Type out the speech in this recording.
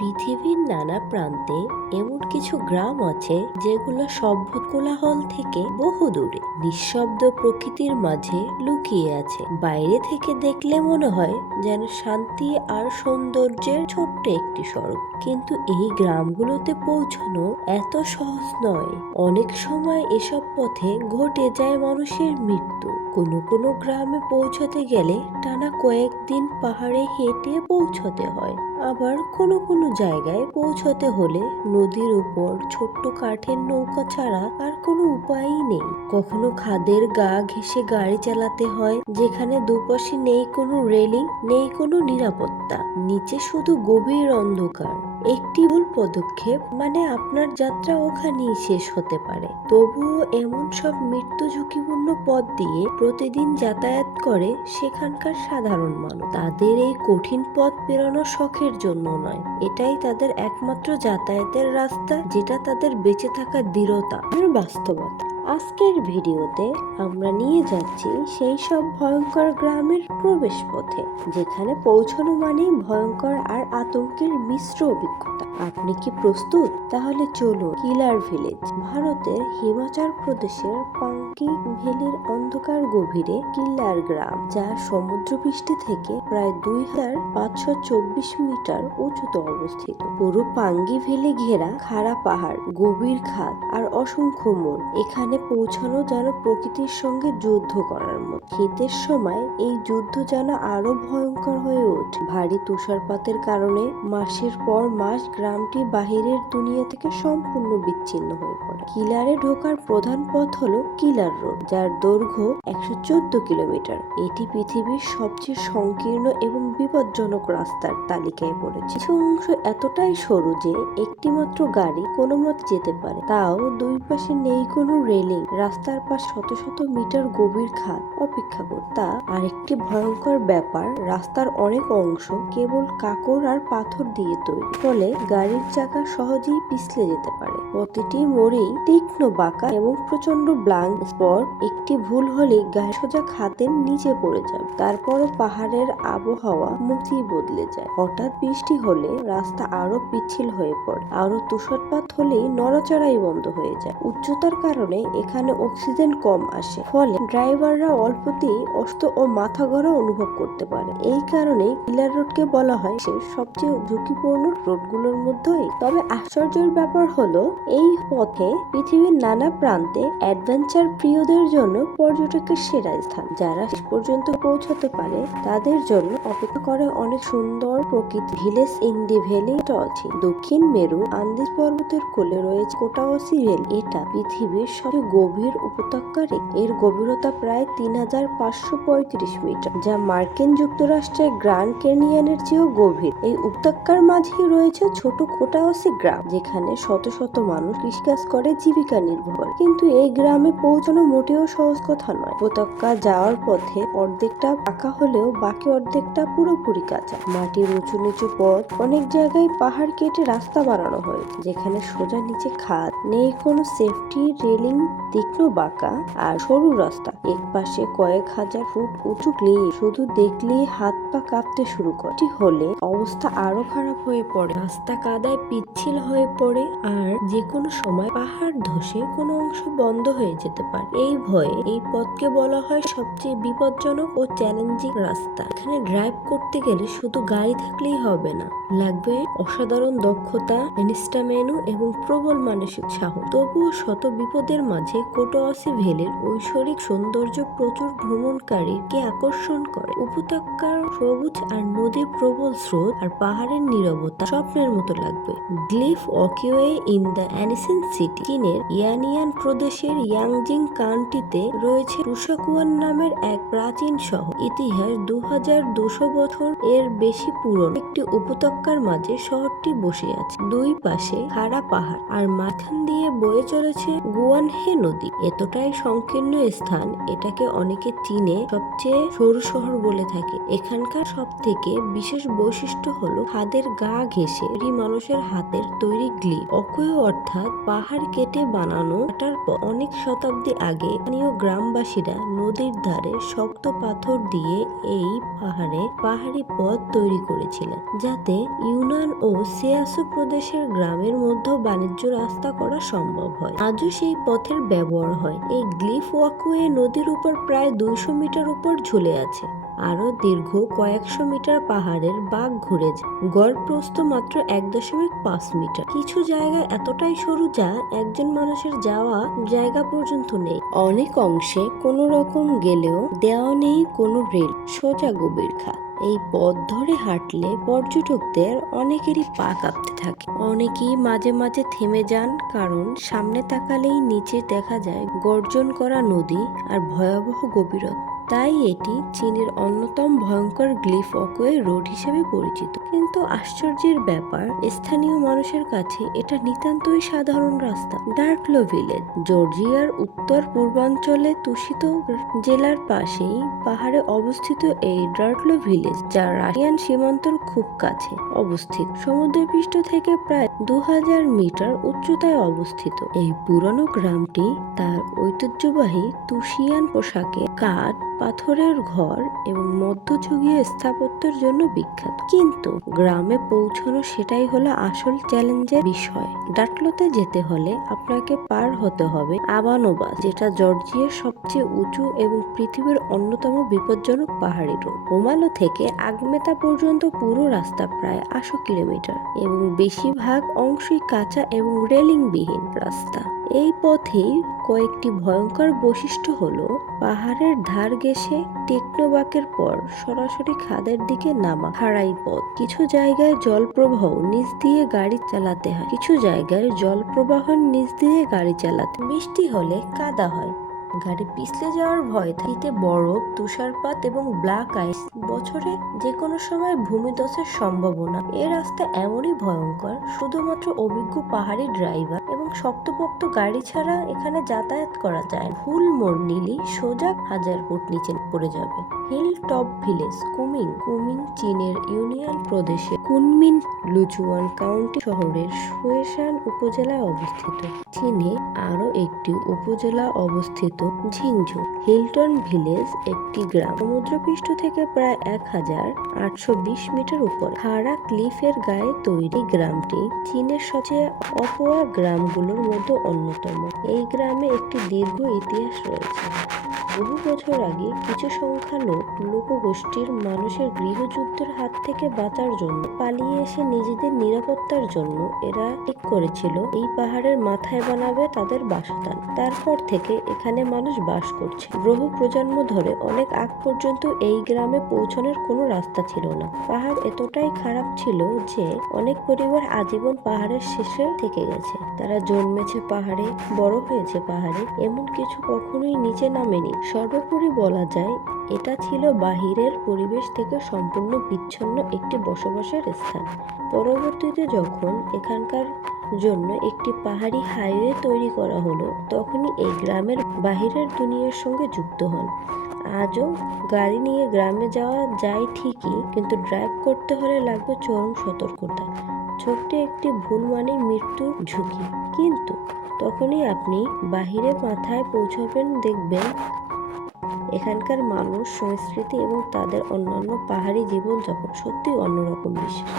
পৃথিবীর নানা প্রান্তে এমন কিছু গ্রাম আছে যেগুলো সভ্য কোলাহল থেকে বহু দূরে, নিঃশব্দ প্রকৃতির মাঝে লুকিয়ে আছে। বাইরে থেকে দেখলে মনে হয় যেন শান্তি আর সৌন্দর্যের ছোট্ট একটি সড়ক, কিন্তু এই গ্রামগুলোতে পৌঁছানো এত সহজ নয়। অনেক সময় এসব পথে ঘটে যায় মানুষের মৃত্যু। কোনো কোনো গ্রামে পৌঁছতে গেলে টানা কয়েকদিন পাহাড়ে হেঁটে পৌঁছতে হয়, আবার কোনো কোনো জায়গায় পৌঁছতে হলে নদীর উপর ছোট্ট কাঠের নৌকা ছাড়া আর কোনো উপায়ই নেই। কখনো খাদের গা ঘেঁষে গাড়ি চালাতে হয়, যেখানে দুপাশে নেই কোনো রেলিং, নেই কোনো নিরাপত্তা, নিচে শুধু গভীর অন্ধকার। একটি ভুল পদক্ষেপ মানে আপনার যাত্রা ওখানেই শেষ হতে পারে। তবুও এমন সব মৃত্যু ঝুঁকিপূর্ণ পথ দিয়ে প্রতিদিন যাতায়াত করে সেখানকার সাধারণ মানুষ। তাদের এই কঠিন পথ পেরোনো শখের জন্য নয়, এটাই তাদের একমাত্র যাতায়াতের রাস্তা, যেটা তাদের বেঁচে থাকার দৃঢ়তা আর বাস্তবতা। আজকের ভিডিওতে আমরা নিয়ে যাচ্ছি সেই সব ভয়ঙ্কর গ্রামের প্রবেশ পথে, যেখানে পৌঁছানো মানেই ভয়ঙ্কর আর আতঙ্কের মিশ্র অভিজ্ঞতা। আপনি কি প্রস্তুত? তাহলে চলুন কিলার ভিলেজ। ভারতের হিমাচল প্রদেশের পাঙ্কি ভ্যালির অন্ধকার গভীরে কিলার গ্রাম, যা সমুদ্রপৃষ্ঠ থেকে প্রায় 2524 মিটার উঁচুতে অবস্থিত। পুরো পাঙ্গি ভ্যালি ঘেরা খাড়া পাহাড়, গভীর খাদ আর অসংখ্য মোড়। এখানে পৌঁছানো যেন প্রকৃতির সঙ্গে যুদ্ধ করার মতো। শীতের সময় এই যুদ্ধ যেন আরো ভয়ঙ্কর হয়ে ওঠে। ভারী তুষারপাতের কারণে মাসের পর মাস গ্রামটি বাহিরের দুনিয়া থেকে সম্পূর্ণ বিচ্ছিন্ন হয়ে পড়ে। কিলারে ঢোকার প্রধান পথ হলো কিলার রোড, যার দৈর্ঘ্য 114 কিলোমিটার। এটি পৃথিবীর সবচেয়ে সংকীর্ণ এবং বিপজ্জনক রাস্তার তালিকায় পড়েছে। কিছু অংশ এতটাই সরু যে একটিমাত্র গাড়ি কোনো মতে যেতে পারে, তাও দুই পাশে নেই কোনো রেলিং। রাস্তার পাশ শত শত মিটার গভীর খাদ অপেক্ষা করে। তা আরেকটি ভয়ঙ্কর ব্যাপার, রাস্তার অনেক অংশ কেবল কাঁকর আর পাথর দিয়ে তৈরি, ফলে গাড়ির চাকা সহজেই পিছলে যেতে পারে। প্রতিটি মোড়েই তীক্ষ্ণ বাঁকা এবং প্রচন্ড ব্লাইন্ড স্পট। একটি ভুল হলে গাড়ি সোজা খাদের নিচে পড়ে যাবে। তারপরও পাহাড়ের আবহাওয়া মুহূর্তেই বদলে যায়। হঠাৎ বৃষ্টি হলে রাস্তা আরো পিচ্ছিল হয়ে পড়ে, আরো তুষারপাত হলেই নড়াচড়াই বন্ধ হয়ে যায়। উচ্চতার কারণে এখানে অক্সিজেন কম আসে, ফলে ড্রাইভাররা অল্পতেই অস্ত ও মাথা গড়া অনুভব করতে পারে। এই কারণে কিলার রোডকে বলা হয় সবচেয়ে ঝুঁকিপূর্ণ রোডগুলোর মধ্যেই। তবে আশ্চর্যের ব্যাপার হলো, এই পথে পৃথিবীর নানা প্রান্তে অ্যাডভেঞ্চার প্রিয়দের জন্য পর্যটকের সেরা স্থান। যারা শেষ পর্যন্ত পৌঁছতে পারে তাদের জন্য অপেক্ষা করে অনেক সুন্দর প্রকৃতি। ভিলেজ ইন দি ভ্যালি আছে দক্ষিণ মেরু আন্দিজ পর্বতের কোলে রয়েছে কোটাওয়াসি ভ্যালি। এটা পৃথিবীর সবচেয়ে গভীর উপত্যকা। এর গভীরতা প্রায় 3535 মিটার, যা মার্কিন যুক্তরাষ্ট্রের গ্র্যান্ড ক্যানিয়নের চেয়েও গভীর। এই উপত্যকার মাঝেই রয়েছে ছোট কোটাওয়াসি গ্রাম, যেখানে শত শত মানুষ কৃষিকাজ করে জীবিকা নির্ভর করে। কিন্তু এই গ্রামে পৌঁছানো মোটেও সহজ কথা নয়। উপত্যকা যাওয়ার পথে অর্ধেকটা পাকা হলেও বাকি অর্ধেকটা পুরোপুরি কাঁচা। মাটির উঁচু নিচু পথ, অনেক জায়গায় পাহাড় কেটে রাস্তা বানানো হয়েছে, যেখানে সোজা নিচে খাদ, নেই কোনো সেফটি রেলিং, তীক্ষ্ণ বাঁকা আর সরু রাস্তা। এক পাশে কয়েক হাজার ফুট উঁচু ক্লিফ, শুধু দেখলেই হাত পা কাঁপতে শুরু করে। হলে অবস্থা আরো খারাপ হয়ে পড়ে। রাস্তা কাদায় পিচ্ছিল হয়ে পড়ে আর যে কোনো সময় পাহাড় ধসে কোনো অংশ বন্ধ হয়ে যেতে পারে। এই ভয়ে এই পথকে বলা হয় সবচেয়ে বিপজ্জনক ও চ্যালেঞ্জিং রাস্তা। এখানে ড্রাইভ করতে গেলে শুধু গাড়ি থাকলেই হবে না, লাগবে অসাধারণ দক্ষতা, স্ট্যামিনা এবং প্রবল মানসিক সাহস। তবুও শত বিপদের মাঝে কোটাওয়াসি ভ্যালির ঐশ্বরিক সৌন্দর্য প্রচুর ভ্রমণকারীকে আকর্ষণ করে। উপত্যকার সবুজ আর নদীর প্রবল স্রোত আর পাহাড়ের নীরবতা স্বপ্নের মতো লাগবে। Glyph walkway in the ancient city. চীনের ইয়ানিয়ান প্রদেশের ইয়াংজিং কাউন্টিতে রয়েছে রুশাকুয়ান নামের এক প্রাচীন শহর। ইতিহাস 2200 বছর এর বেশি পুরনো। একটি উপত্যকার মাঝে শহরটি বসে আছে। দুই পাশে খাড়া পাহাড় আর মাঝখান দিয়ে বয়ে চলেছে গুয়ানহে নদী। এতটাই সংকীর্ণ স্থান, এটাকে অনেকে চীনে সবচেয়ে সরু শহর বলে থাকে। এখানকার সব থেকে বিশেষ বৈশিষ্ট্য হলো হাতের গা ঘেঁষে মানুষের হাতের তৈরি গ্লিফ অকুয়, অর্থাৎ পাহাড় কেটে বানানো। কাটার পর অনেক শতাব্দী আগে স্থানীয় গ্রামবাসীরা নদীর ধারে শক্ত পাথর দিয়ে এই পাহাড়ি পথ তৈরি করেছিলেন, যাতে ইউনান ও সিয়াসু প্রদেশের গ্রামের মধ্যে বাণিজ্য রাস্তা করা সম্ভব হয়। আজও সেই পথের ব্যবহার হয়। এই গ্লিফ ওয়াকওয়ে নদীর উপর প্রায় 200 মিটার উপর ঝুলে আছে। আরো দীর্ঘ কয়েকশো মিটার পাহাড়ের বাঁক ঘুরে যায়। গড় প্রস্থ মাত্র 1.5 মিটার। কিছু জায়গা এতটাই সরু যা একজন মানুষের যাওয়া জায়গা পর্যন্ত নেই। অনেক অংশে কোনো রকম গেলেও দেওয়া নেই কোনো রেল, সোজা গভীর খাত। এই পথ ধরে হাঁটলে পর্যটকদের অনেকেরই পা কাঁপতে থাকে। অনেকেই মাঝে মাঝে থেমে যান, কারণ সামনে তাকালেই নিচে দেখা যায় গর্জন করা নদী আর ভয়াবহ গভীরতা। তাই এটি চীনের অন্যতম ভয়ঙ্কর গ্লিফ ওয়াকওয়ে রোড হিসেবে পরিচিত। কিন্তু আশ্চর্যের ব্যাপার, স্থানীয় মানুষের কাছে এটা নিতান্তই সাধারণ রাস্তা। ডার্কলো ভিলেজ জর্জিয়ার উত্তর পূর্বাঞ্চলে তুষিত জেলার পাশেই পাহাড়ে অবস্থিত এই ডার্কলো ভিলেজ, যা রাশিয়ান সীমান্তর খুব কাছে অবস্থিত, সমুদ্রপৃষ্ঠ থেকে প্রায় 2000 মিটার উচ্চতায় অবস্থিত। এই পুরনো গ্রামটি তার ঐতিহ্যবাহী তুষিয়ান পোশাকে, কাঠ, পাথরের ঘর এবং মধ্যযুগীয় স্থাপত্যের জন্য বিখ্যাত। কিন্তু গ্রামে পৌঁছানো সেটাই হলো আসল চ্যালেঞ্জের বিষয়। ডার্কলোতে যেতে হলে আপনাকে পার হতে হবে আবানোবাস, যেটা জর্জিয়ার সবচেয়ে উঁচু এবং পৃথিবীর অন্যতম বিপজ্জনক পাহাড়ি রোড। ওমালো থেকে আগমেতা পর্যন্ত পুরো রাস্তা প্রায় 800 কিলোমিটার এবং বেশিরভাগ অংশই কাঁচা এবং রেলিংবিহীন রাস্তা। এই পথে কয়েকটি ভয়ঙ্কর বৈশিষ্ট্য হলো পাহাড়ের ধার ঘেঁষে টেকনোবাকের পর সরাসরি খাদের দিকে নামা খাড়াই পথ। কিছু জায়গায় জলপ্রবাহ নিচ দিয়ে গাড়ি চালাতে হয়, কিছু জায়গায় জলপ্রবাহের নিচ দিয়ে গাড়ি চালাতে বৃষ্টি হলে কাদা হয়, গাড়ি পিছলে যাওয়ার ভয় থাকে। বরফ, তুষারপাত এবং ব্ল্যাক আইস, বছরে যে কোনো সময় ভূমিধসের সম্ভাবনা। এই রাস্তা এমনই ভয়ঙ্কর, শুধুমাত্র অভিজ্ঞ পাহাড়ি ড্রাইভার এবং শক্তপোক্ত গাড়ি ছাড়া এখানে যাতায়াত করা যায়। ভুল মোড় নিলেই সোজা 1000 ফুট নিচে পড়ে যাবে। হিল টপ ভিলেজ কুমিং চীনের ইউনিয়ন প্রদেশে কুনমিন লুচুয়ান কাউন্টি শহরের শুয়েশান উপজেলায় অবস্থিত। চীনে আরো একটি উপজেলা অবস্থিত ঝিংঝু। হিলটন ভিলেজ একটি গ্রাম, সমুদ্রপৃষ্ঠ থেকে প্রায় 1820 মিটার উপর খাড়া ক্লিফের গায়ে তৈরি। গ্রামটি চীনের সবচেয়ে অপয়া গ্রামগুলোর মধ্যে অন্যতম। এই গ্রামে একটি দীর্ঘ ইতিহাস রয়েছে। বহু বছর আগে কিছু সংখ্যালঘু লোকগোষ্ঠীর মানুষের গৃহযুদ্ধের হাত থেকে বাঁচার জন্য পালিয়ে এসে নিজেদের নিরাপত্তার জন্য এরা ঠিক করেছিল এই পাহাড়ের মাথায় বানাবে তাদের বাসস্থান। তারপর থেকে এখানে মানুষ বাস করছে। বহু প্রজন্ম ধরে অনেক আগ পর্যন্ত এই গ্রামে পৌঁছানোর কোনো রাস্তা ছিল না। পাহাড় এতটাই খারাপ ছিল যে অনেক পরিবার আজীবন পাহাড়ের শেষে থেকে গেছে। তারা জন্মেছে পাহাড়ে, বড় হয়েছে পাহাড়ে, এমন কিছু কখনোই নিচে নামেনি। সর্বোপরি বলা যায় এটা ছিল বাহিরের পরিবেশ থেকে সম্পূর্ণ বিচ্ছিন্ন একটি বসবাসের স্থান। পরবর্তীতে যখন এখানকার জন্য একটি পাহাড়ি হাইওয়ে তৈরি করা হলো, তখনই এই গ্রামের বাহিরের দুনিয়ার সঙ্গে যুক্ত হন। আজও গাড়ি নিয়ে গ্রামে যাওয়া যায় ঠিকই, কিন্তু ড্রাইভ করতে হলে লাগবে চরম সতর্কতা। ছোট্ট একটি ভুল মানে মৃত্যুর ঝুঁকি। কিন্তু তখনই আপনি বাহিরে মাথায় পৌঁছবেন, দেখবেন এখানকার মানুষ, সংস্কৃতি এবং তাদের অন্যান্য পাহাড়ি জীবনযাপন সত্যি অন্যরকম বিশেষ।